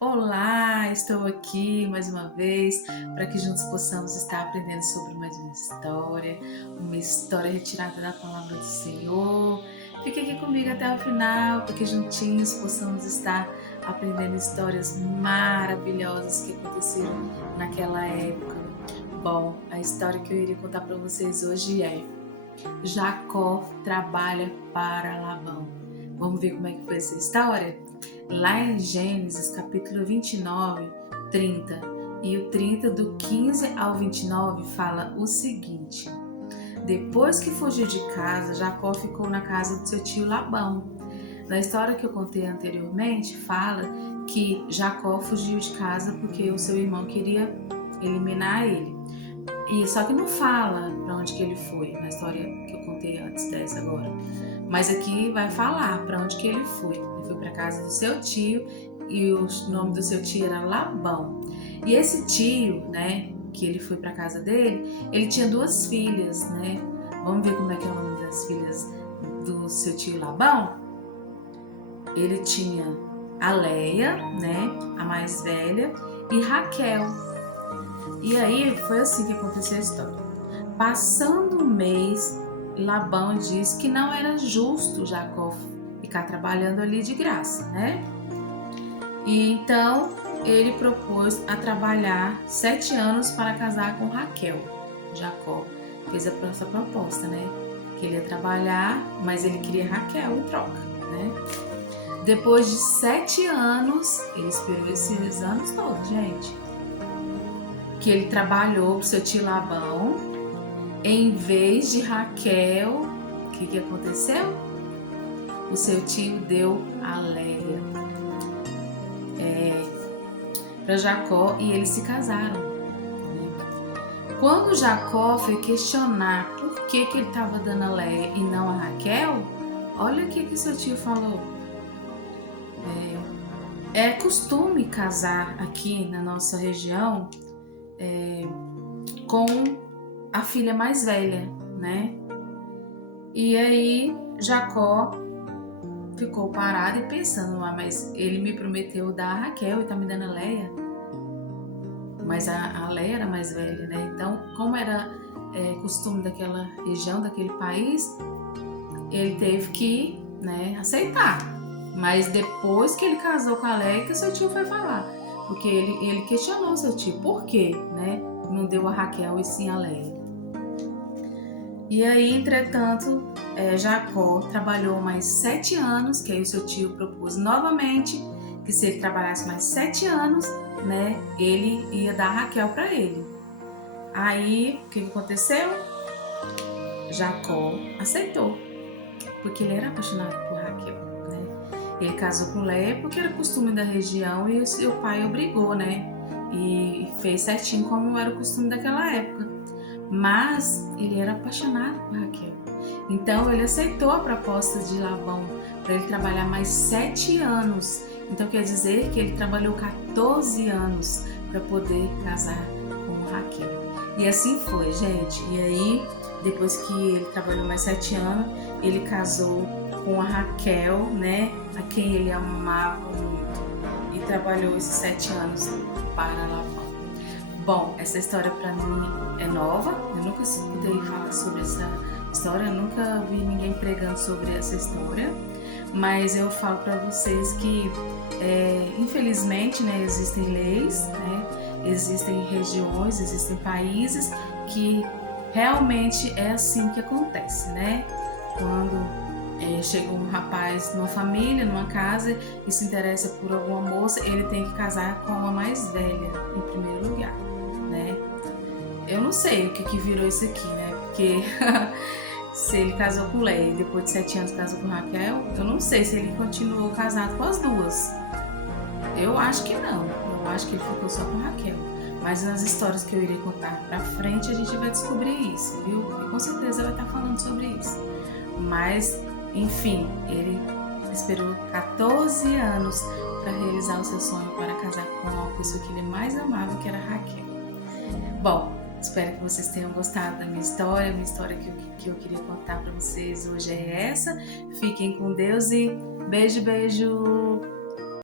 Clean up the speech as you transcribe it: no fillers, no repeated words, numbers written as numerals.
Olá, estou aqui mais uma vez para que juntos possamos estar aprendendo sobre mais uma história retirada da palavra do Senhor. Fique aqui comigo até o final para que juntinhos possamos estar aprendendo histórias maravilhosas que aconteceram naquela época. Bom, a história que eu iria contar para vocês hoje é Jacó trabalha para Labão. Vamos ver como é que foi essa história? Lá em Gênesis, capítulo 29, 30 e o 30 do 15 ao 29 fala o seguinte: Depois que fugiu de casa, Jacó ficou na casa do seu tio Labão. Na história que eu contei anteriormente, fala que Jacó fugiu de casa porque o seu irmão queria eliminar ele. E só que não fala para onde que ele foi, na história que eu contei antes dessa agora. Mas aqui vai falar para onde que ele foi. Ele foi para casa do seu tio e o nome do seu tio era Labão. E esse tio, né, que ele foi para casa dele, ele tinha duas filhas, né? Vamos ver como é que é o nome das filhas do seu tio Labão? Ele tinha a Leia, né, a mais velha, e Raquel. E aí foi assim que aconteceu a história. Passando um mês, Labão disse que não era justo Jacó ficar trabalhando ali de graça, né? E então ele propôs a trabalhar 7 anos para casar com Raquel. Jacó fez essa proposta, né? Que ele ia trabalhar, mas ele queria Raquel em troca, né? Depois de 7 anos, ele esperou esses anos todos, gente, que ele trabalhou para o seu tio Labão, em vez de Raquel, o que aconteceu? O seu tio deu a Léia para Jacó e eles se casaram. Quando Jacó foi questionar por que ele estava dando a Léia e não a Raquel, olha o que seu tio falou. É costume casar aqui na nossa região com a filha mais velha, né? E aí Jacó ficou parado e pensando, mas ele me prometeu dar a Raquel e tá me dando a Leia. Mas a Leia era mais velha, né? Então, como era costume daquela região, daquele país, ele teve que, né, aceitar. Mas depois que ele casou com a Leia, que seu tio foi falar. Porque ele questionou seu tio, por quê, né? Não deu a Raquel e sim a Leia. E aí, entretanto, Jacó trabalhou mais 7 anos, que aí o seu tio propôs novamente que se ele trabalhasse mais 7 anos, né, ele ia dar a Raquel para ele. Aí, o que aconteceu? Jacó aceitou, porque ele era apaixonado por Raquel, né? Ele casou com Léia porque era costume da região e o seu pai obrigou, né? E fez certinho como era o costume daquela época. Mas ele era apaixonado por Raquel. Então ele aceitou a proposta de Labão para ele trabalhar mais 7 anos. Então quer dizer que ele trabalhou 14 anos para poder casar com Raquel. E assim foi, gente. E aí, depois que ele trabalhou mais 7 anos, ele casou com a Raquel, né? A quem ele amava muito. E trabalhou esses 7 anos para Labão. Bom, essa história para mim é nova, eu nunca escutei falar sobre essa história, eu nunca vi ninguém pregando sobre essa história, mas eu falo para vocês que, infelizmente, né, existem leis, né, existem regiões, existem países que realmente é assim que acontece, né? Quando chega um rapaz numa família, numa casa e se interessa por alguma moça, ele tem que casar com a mais velha, em primeiro lugar, né? Eu não sei o que virou isso aqui, né? Porque se ele casou com Leia e depois de 7 anos casou com Raquel, eu não sei se ele continuou casado com as duas. Eu acho que não. Eu acho que ele ficou só com Raquel. Mas nas histórias que eu irei contar pra frente, a gente vai descobrir isso, viu? E com certeza vai estar falando sobre isso. Mas, enfim, ele esperou 14 anos para realizar o seu sonho, para casar com a pessoa que ele mais amava, que era Raquel. Bom, espero que vocês tenham gostado da minha história. A minha história que eu queria contar para vocês hoje é essa. Fiquem com Deus e beijo, beijo!